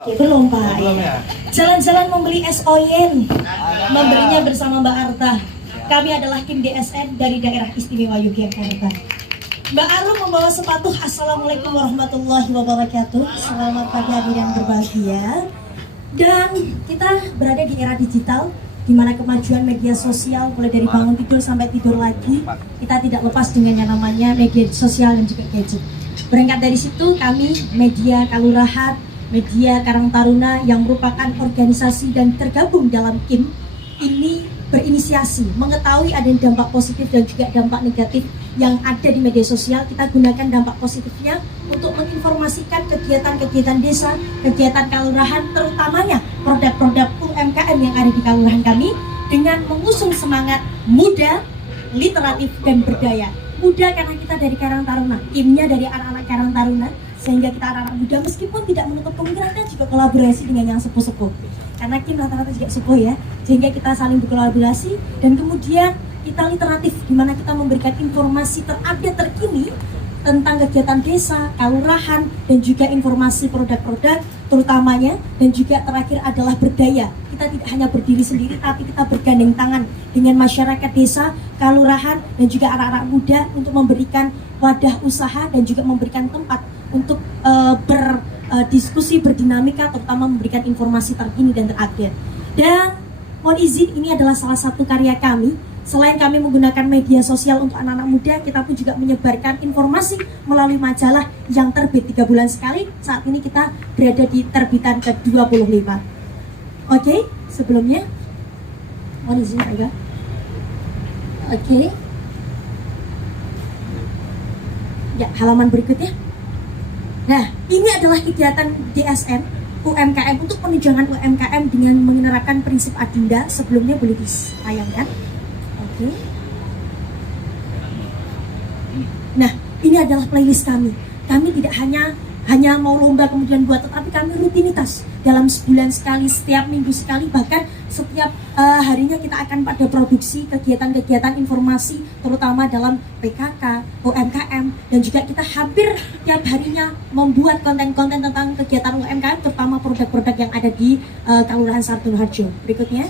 Oke, belum Pak. Ya? Jalan-jalan membeli es oyen, membelinya bersama Mbak Arta. Kami adalah tim DSN dari Daerah Istimewa Yogyakarta. Mbak Aru membawa sepatu. Assalamualaikum warahmatullahi wabarakatuh. Selamat pagi hadirin berbahagia. Dan kita berada di era digital, di mana kemajuan media sosial mulai dari bangun tidur sampai tidur lagi, kita tidak lepas dengan yang namanya media sosial dan juga gadget. Berangkat dari situ, kami media Kalurahan, media Karang Taruna yang merupakan organisasi dan tergabung dalam KIM ini berinisiasi mengetahui ada dampak positif dan juga dampak negatif yang ada di media sosial. Kita gunakan dampak positifnya untuk menginformasikan kegiatan-kegiatan desa, kegiatan kalurahan, terutamanya produk-produk UMKM yang ada di kalurahan kami dengan mengusung semangat muda, literatif, dan berdaya. Muda karena kita dari Karang Taruna, KIM-nya dari anak-anak Karang Taruna, sehingga kita anak-anak muda meskipun tidak menutup kemungkinan juga kolaborasi dengan yang sepuh-sepuh, karena KIM rata-rata juga sepuh ya, sehingga kita saling berkolaborasi. Dan kemudian kita literatif, di mana kita memberikan informasi terupdate terkini tentang kegiatan desa, kalurahan, dan juga informasi produk-produk terutamanya. Dan juga terakhir adalah berdaya. Kita tidak hanya berdiri sendiri, tapi kita bergandeng tangan dengan masyarakat desa, kalurahan, dan juga anak-anak muda untuk memberikan wadah usaha dan juga memberikan tempat untuk berdiskusi, berdinamika, terutama memberikan informasi terkini dan terupdate. Dan mohon izin, ini adalah salah satu karya kami. Selain kami menggunakan media sosial untuk anak-anak muda, kita pun juga menyebarkan informasi melalui majalah yang terbit 3 bulan sekali. Saat ini kita berada di terbitan ke-25. Oke, sebelumnya mohon izin agak. Oke. Ya, halaman berikutnya. Nah, ini adalah kegiatan DSN UMKM untuk penunjangan UMKM dengan menerapkan prinsip adinda. Sebelumnya boleh ditayangkan. Oke. Nah, ini adalah playlist kami. Kami tidak hanya mau lomba kemudian buat, tetapi kami rutinitas dalam sebulan sekali, setiap minggu sekali, bahkan setiap harinya kita akan pada produksi kegiatan-kegiatan informasi, terutama dalam PKK, UMKM, dan juga kita hampir tiap harinya membuat konten-konten tentang kegiatan UMKM, terutama produk-produk yang ada di Kelurahan Sardonoharjo. Berikutnya,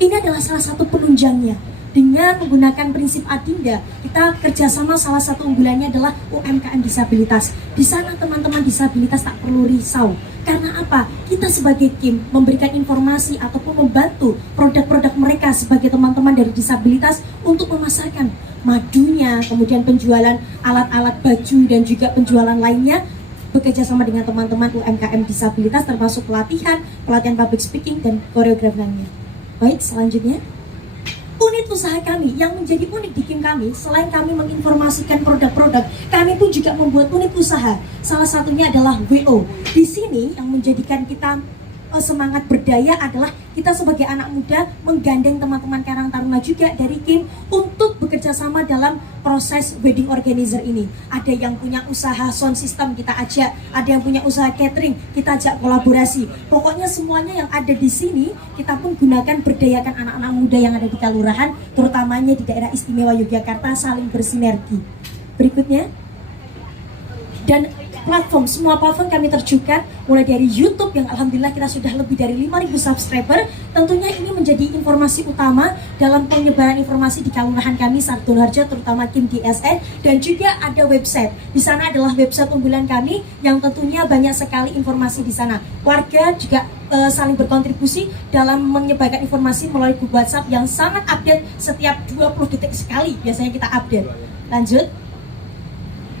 ini adalah salah satu penunjangnya. Dengan menggunakan prinsip adinda, kita kerjasama. Salah satu unggulannya adalah UMKM disabilitas. Di sana teman-teman disabilitas tak perlu risau. Karena apa? Kita sebagai KIM memberikan informasi ataupun membantu produk-produk mereka sebagai teman-teman dari disabilitas untuk memasarkan madunya, kemudian penjualan alat-alat baju dan juga penjualan lainnya, bekerja sama dengan teman-teman UMKM disabilitas, termasuk pelatihan public speaking dan koreografi lainnya. Baik, selanjutnya. Unit usaha kami yang menjadi unik di KIM kami, selain kami menginformasikan produk-produk, kami pun juga membuat unit usaha. Salah satunya adalah WO. Di sini yang menjadikan kita semangat berdaya adalah kita sebagai anak muda menggandeng teman-teman Karang Taruna juga dari KIM untuk bekerja sama dalam proses wedding organizer ini. Ada yang punya usaha sound system, kita ajak. Ada yang punya usaha catering, kita ajak kolaborasi. Pokoknya semuanya yang ada di sini kita pun gunakan, berdayakan anak-anak muda yang ada di Kalurahan, terutamanya di Daerah Istimewa Yogyakarta, saling bersinergi. Berikutnya, dan platform, semua platform kami terjunkan, mulai dari YouTube yang alhamdulillah kita sudah lebih dari 5.000 subscriber. Tentunya ini menjadi informasi utama dalam penyebaran informasi di Kalurahan kami Sardonoharjo, terutama KIM DSN. Dan juga ada website. Di sana adalah website unggulan kami yang tentunya banyak sekali informasi di sana. Warga juga saling berkontribusi dalam menyebarkan informasi melalui grup WhatsApp yang sangat update setiap 20 detik sekali. Biasanya kita update. Lanjut.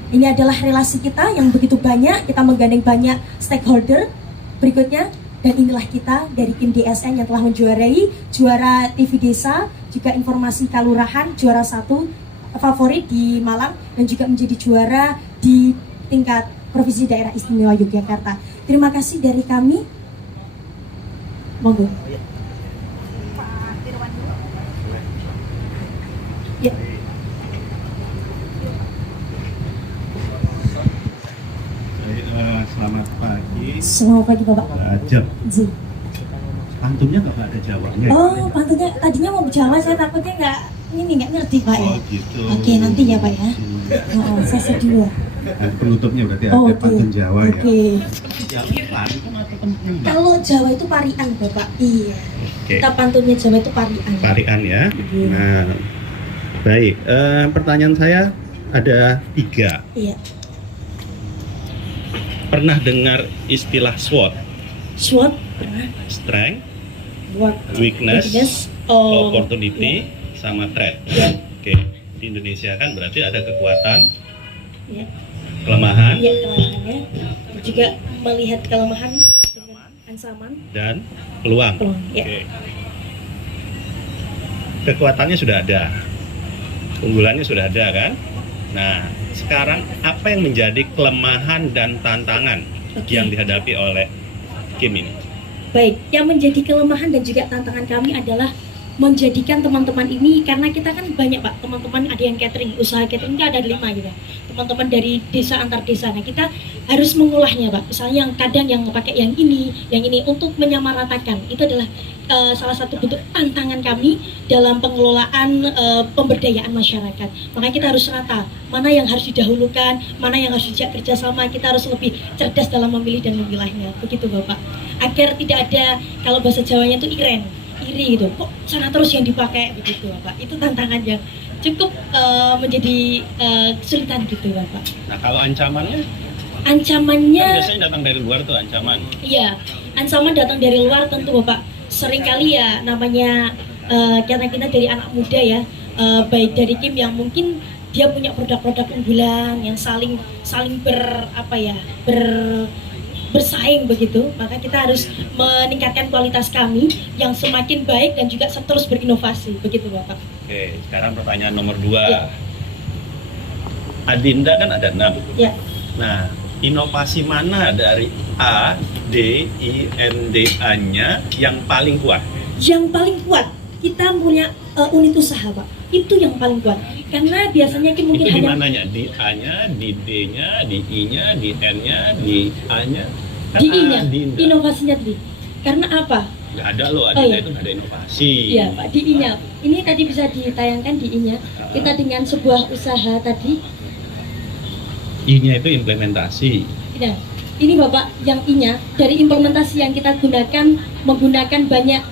Ini adalah relasi kita yang begitu banyak, kita menggandeng banyak stakeholder. Berikutnya, dan inilah kita dari KIM DSN yang telah menjuarai juara TV Desa, juga informasi Kalurahan, juara 1 favorit di Malang, dan juga menjadi juara di tingkat Provinsi Daerah Istimewa Yogyakarta. Terima kasih dari kami. Monggo. Ya. Selamat pagi. Selamat pagi Bapak. Ajab. Pantunnya nggak ada Jawanya. Oh, pantunnya tadinya mau Jawa, saya takutnya ini nggak ngerti Pak ya. Oh gitu. Oke, nanti ya Pak ya. Sesi 2. Nanti penutupnya berarti Oh, ada oke. pantun Jawa ya. Oke. Jalan kan atau penyembah? Kalau Jawa itu parian Bapak. Iya. Oke. Kita pantunnya Jawa itu parian. Parian ya. Iya. Nah, baik. Pertanyaan saya ada 3. Iya. Pernah dengar istilah SWOT? SWOT pernah. Strength, What? weakness, Oh. opportunity, sama threat. Iya. Oke. Di Indonesia kan berarti ada kekuatan, Iya. kelemahan, Iya, kelemahannya. Juga melihat kelemahan dengan ancaman. dan peluang. Peluang. Oke. Ya. Kekuatannya sudah ada, unggulannya sudah ada kan? Nah, sekarang apa yang menjadi kelemahan dan tantangan Oke. yang dihadapi oleh Kim ini? Baik, yang menjadi kelemahan dan juga tantangan kami adalah menjadikan teman-teman ini, karena kita kan banyak Pak, teman-teman ada yang catering, usaha catering itu ada 5 gitu. Teman-teman dari desa antar desa. Nah, kita harus mengolahnya Pak. Misalnya yang kadang yang pakai yang ini untuk menyamaratakan. Itu adalah salah satu bentuk tantangan kami dalam pengelolaan pemberdayaan masyarakat. Makanya kita harus rata, mana yang harus didahulukan, mana yang harus dijak kerjasama. Kita harus lebih cerdas dalam memilih dan memilahnya. Begitu Bapak. Agar tidak ada, kalau bahasa Jawanya itu iri gitu, kok sana terus yang dipakai begitu Bapak. Itu tantangan yang cukup menjadi kesulitan gitu Bapak. Nah, kalau ancamannya? Ancamannya, Kan biasanya datang dari luar tuh ancaman. iya, ancaman datang dari luar tentu Bapak. Seringkali ya namanya karena kita dari anak muda ya, baik dari Kim yang mungkin dia punya produk-produk unggulan yang saling bersaing begitu, maka kita harus meningkatkan kualitas kami yang semakin baik dan juga terus berinovasi begitu Bapak. Oke, sekarang pertanyaan nomor 2. Ya. Adinda kan ada 6. Ya, Nah, inovasi mana dari A, D, I, N, D, A-nya yang paling kuat? yang paling kuat kita punya unit usaha Pak, itu yang paling kuat karena biasanya Kim mungkin Itu di hanya mananya? Di A-nya, di D-nya, di I-nya, di N-nya, di A-nya? Kan di I-nya, Adinda. inovasinya tadi. Karena apa? Nggak ada loh, Adinda iya. itu nggak ada inovasi. Iya Pak, di I-nya. Ini tadi bisa ditayangkan di I-nya. Kita dengan sebuah usaha tadi. I-nya itu implementasi. Nah, ini Bapak yang I-nya dari implementasi yang kita menggunakan banyak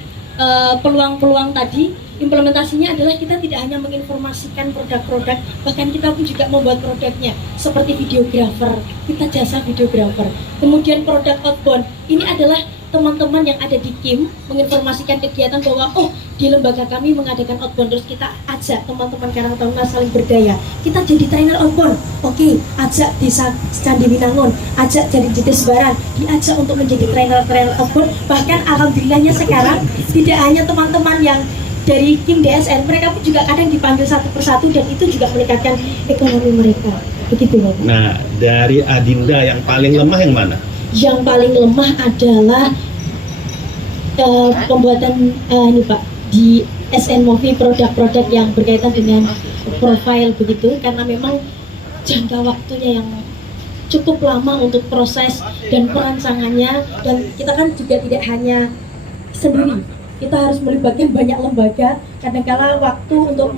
peluang-peluang tadi. Implementasinya adalah kita tidak hanya menginformasikan produk-produk, bahkan kita pun juga membuat produknya seperti videographer, kita jasa videographer. Kemudian produk outbound, ini adalah teman-teman yang ada di Kim menginformasikan kegiatan bahwa di lembaga kami mengadakan outbound, terus kita ajak teman-teman Karang Taruna saling berdaya. Kita jadi trainer outbound, oke, ajak desa Candi Winangun, ajak jadi Jetis Baran, diajak untuk menjadi trainer outbound. Bahkan alhamdulillahnya sekarang tidak hanya teman-teman yang dari Kim DSN, mereka pun juga kadang dipanggil satu persatu dan itu juga meningkatkan ekonomi mereka. Begitu Bapak. Nah, dari Adinda yang paling lemah yang mana? Yang paling lemah adalah pembuatan ini Pak di SN Movie, produk-produk yang berkaitan dengan profile begitu, karena memang jangka waktunya yang cukup lama untuk proses dan perancangannya, dan kita kan juga tidak hanya sendiri, kita harus melibatkan banyak lembaga. Kadang-kala waktu untuk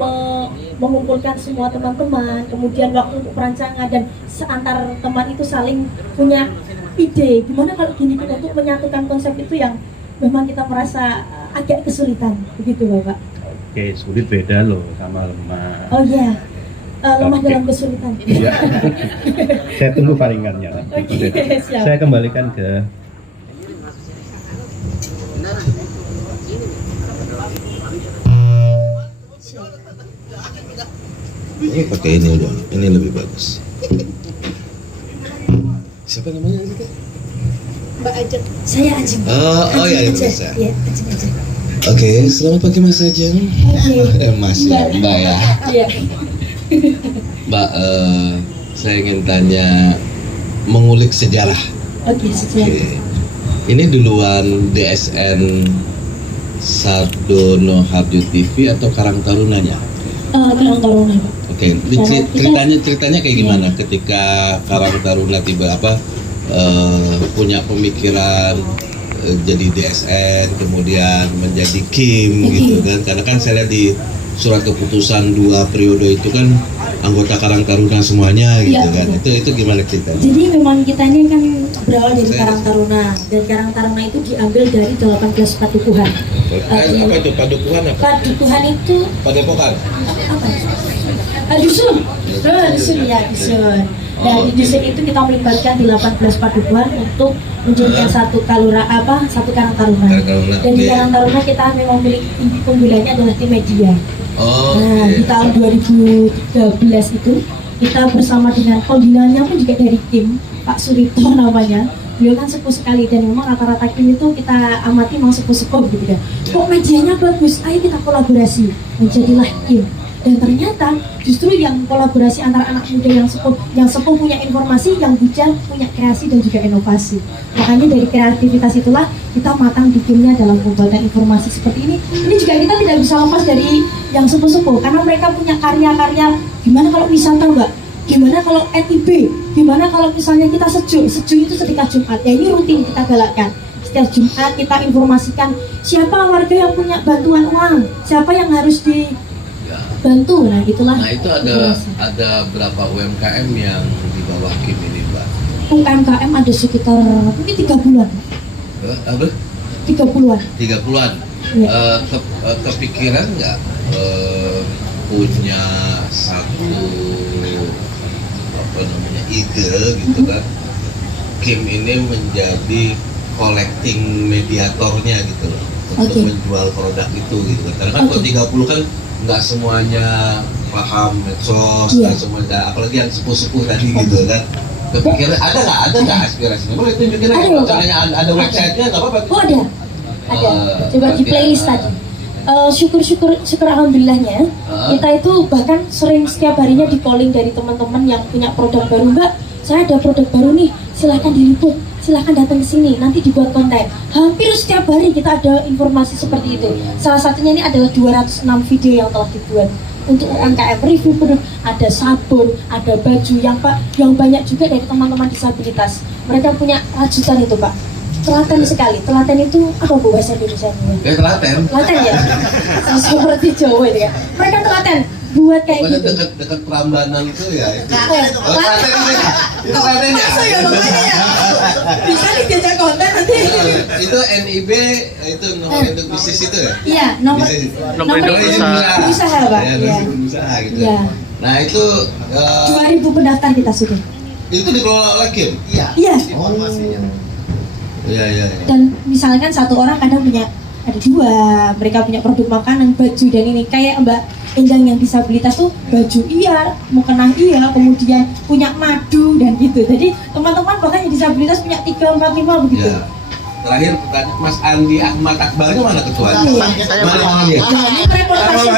mengumpulkan semua teman-teman, kemudian waktu untuk perancangan, dan seantar teman itu saling punya ide gimana kalau gini untuk menyatukan konsep itu yang memang kita merasa agak kesulitan begitu Bapak. Oke, sulit beda loh sama lemah. Oh iya, lemah Oke. dalam kesulitan. Iya. Saya tunggu paringannya. Oke, siap. Saya kembalikan ke Ini pakai ini udah, ini lebih bagus. Siapa namanya tadi Kak? Mbak Ajeng. Saya Ajeng. Oh iya, Ajeng itu aja. bisa. Iya, Ajeng aja. Oke, selamat pagi Mas Ajeng. Oke. Mas ya, Mbak ya. Iya. Mbak, saya ingin tanya mengulik sejarah. Oke, sejarah. Oke. Ini duluan DSN Sardono Harjo TV atau Karang Tarunanya? Karang Taruna Pak. Oke, ceritanya kayak gimana ketika Karang Taruna punya pemikiran jadi DSN kemudian menjadi Kim gitu kan, karena kan saya lihat di surat keputusan 2 periode itu kan anggota Karang Taruna semuanya gitu Iya, kan. betul. Itu gimana ceritanya? Jadi memang kita ini kan berawal dari Karang Taruna, dan Karang Taruna itu diambil dari 18 padukuhan. Apa itu padukuhan apa? Padukuhan itu Padepokan. apa? Dusun. Dusun ya, dusun. Dan di dusun itu kita melibatkan 18 padukuhan untuk menjadikan satu satu Karang Taruna. Karang Taruna, Dan di oke. Karang Taruna kita memang milik pembelanya adalah tim media. Oh, Nah, di tahun 2013 itu kita bersama dengan pembinanya pun juga dari tim Pak Surito namanya. Beliau kan sepuh sekali, dan memang rata-rata tim itu kita amati memang sepuh-sepuh gitu ya. Kok medianya bagus, ayo kita kolaborasi, menjadilah tim. Dan ternyata justru yang kolaborasi antara anak muda yang sepuh punya informasi, yang bujang punya kreasi dan juga inovasi. Makanya dari kreativitas itulah kita matang bikinnya dalam pembuatan informasi seperti ini. Ini juga kita tidak bisa lepas dari yang sepuh-sepuh, karena mereka punya karya-karya. Gimana kalau wisata, Mbak? Gimana kalau NIB? Gimana kalau misalnya kita sejuk itu sedekah Jumat? Ya ini rutin kita galakkan. Setiap Jumat kita informasikan siapa warga yang punya bantuan uang, siapa yang harus dibantu. Nah itulah. Nah itu ada berapa UMKM yang di bawah KIM ini, Mbak? UMKM ada sekitar mungkin 3 bulan. Apa? 30-an. 30-an. Iya. Kepikiran nggak punya satu ide gitu kan? KIM ini menjadi collecting mediatornya gitu loh, untuk Oke. menjual produk itu gitu kan. Karena kan Oke. kalau 30 kan nggak semuanya paham medsos, Iya. nggak semuanya, apalagi yang sepuh-sepuh tadi gitu kan. Kepikiran ada nggak aspirasinya? Boleh tunjukin aja, Ada, kalau Pak. misalnya ada websitenya nggak apa-apa. Oh ada. Coba di berarti playlist tadi. Syukur alhamdulillahnya kita itu bahkan sering setiap harinya di calling dari teman-teman yang punya produk baru. Mbak, saya ada produk baru nih, silahkan diliput, silahkan datang ke sini, nanti dibuat konten. Hampir setiap hari kita ada informasi seperti itu. Salah satunya ini adalah 206 video yang telah dibuat untuk UMKM review produk. Ada sabun, ada baju yang banyak juga dari teman-teman disabilitas. Mereka punya rajutan itu, Pak. Telaten sekali. Telaten itu apa Bu bahasa Indonesia? telaten. Telaten ya? Seperti Jawa itu ya. Mereka telaten buat kayak Pokoknya gitu. dekat Prambanan itu ya. Itu. Telaten. Telaten itu ya. Itu telatennya. Bisa nih diajak konten nanti. Itu NIB itu nomor induk bisnis itu ya. Iya, nomor Nomor induk usaha, Pak. Ya, Iya. nomor induk usaha gitu. Iya. Nah itu 2000 pendaftar kita sudah. itu dikelola oleh KIM. Iya. Iya. Dan misalkan satu orang kadang punya ada 2, mereka punya produk makanan, baju, dan ini kayak Mbak Endang yang disabilitas tuh baju iya, mukena iya, kemudian punya madu dan gitu. Jadi teman-teman bahkan yang disabilitas punya 3, 4, 5 begitu. Ya. Terakhir Mas Andi Ahmad Akbarnya mana ketuanya? Iya. Mana dia? Nah, ini reportase.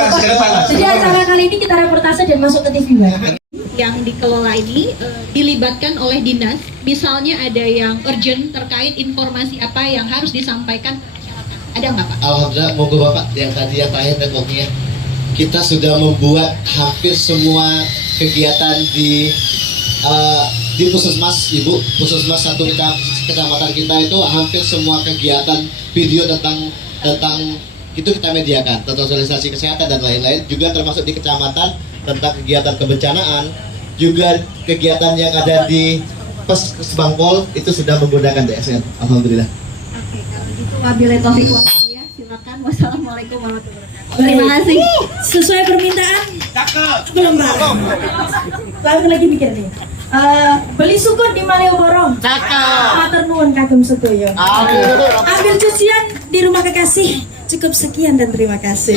Jadi acara kali ini kita reportase dan masuk ke TV, Mbak. Yang dikelola ini dilibatkan oleh dinas, misalnya ada yang urgent terkait informasi apa yang harus disampaikan ke masyarakat. Ada nggak Pak? Alhamdulillah, moga Bapak yang tadi yang terakhir networknya. Kita sudah membuat hampir semua kegiatan di Puskesmas, Ibu, Puskesmas satu kecamatan kita itu hampir semua kegiatan video tentang itu kita mediakan, tentang sosialisasi kesehatan dan lain-lain, juga termasuk di kecamatan tentang kegiatan kebencanaan, juga kegiatan yang ada di Puskesbangpol itu sudah menggunakan DSN. Alhamdulillah. Oke, kalau gitu wabillahi taufiq wal hidayah. Silakan. Wassalamualaikum warahmatullahi wabarakatuh. Terima kasih. Sesuai permintaan. Belum, Pak. Lalu lagi mikir nih. Beli sukun di Malioboro. Matur nuwun kagem sedaya. Ambil cucian di rumah kekasih. Cukup sekian dan terima kasih.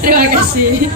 Terima kasih.